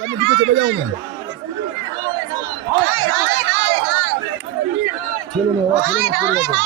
সামনে দিকে চলে যাও না। ছেলে না ছেলে না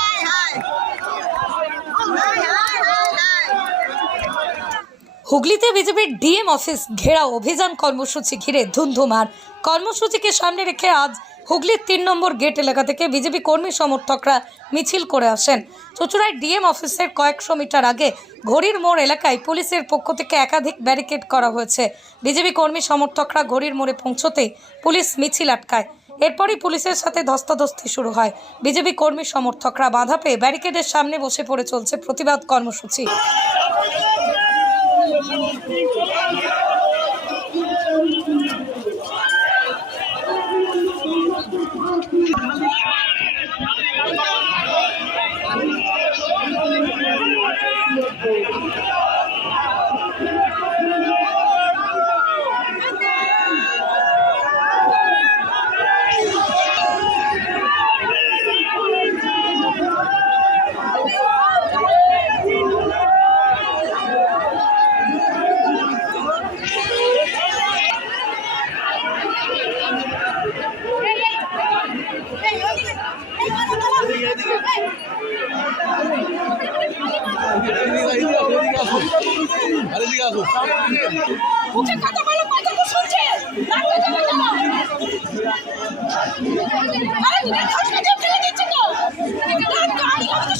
হুগলিতে বিজেপির ডিএম অফিস ঘেরাও অভিযান কর্মসূচি ঘিরে ধুন্ধুমার। কর্মসূচিকে সামনে রেখে আজ হুগলির তিন নম্বর গেট এলাকা থেকে বিজেপি কর্মী সমর্থকরা মিছিল করে আসেন। চুচুড়ায় ডিএম অফিসের কয়েকশো মিটার আগে ঘড়ির মোড় এলাকায় পুলিশের পক্ষ থেকে একাধিক ব্যারিকেড করা হয়েছে। বিজেপি কর্মী সমর্থকরা ঘড়ির মোড়ে পৌঁছতেই পুলিশ মিছিল আটকায়। এরপরই পুলিশের সাথে ধস্তাধস্তি শুরু হয়। বিজেপি কর্মী সমর্থকরা বাধা পেয়ে ব্যারিকেডের সামনে বসে পড়ে চলছে প্রতিবাদ কর্মসূচি। মুখে কথা বলো কথা তো শুনছে নাটকে যাবে কেন আরে তুমি ধাক্কা দিয়ে ফেলে দিচ্ছে তো এদিকে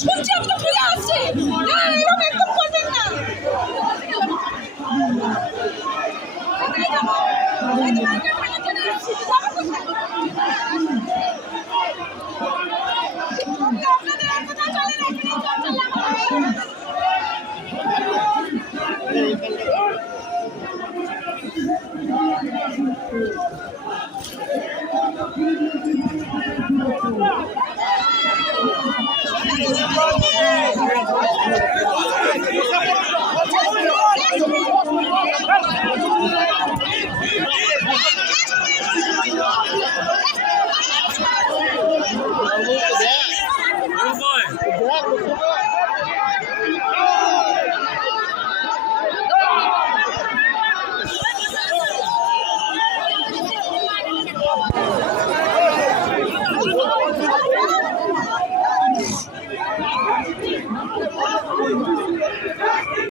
শুনছি আমি তো ফিরে আসছি না এরকম একদম করবেন না? Thank you.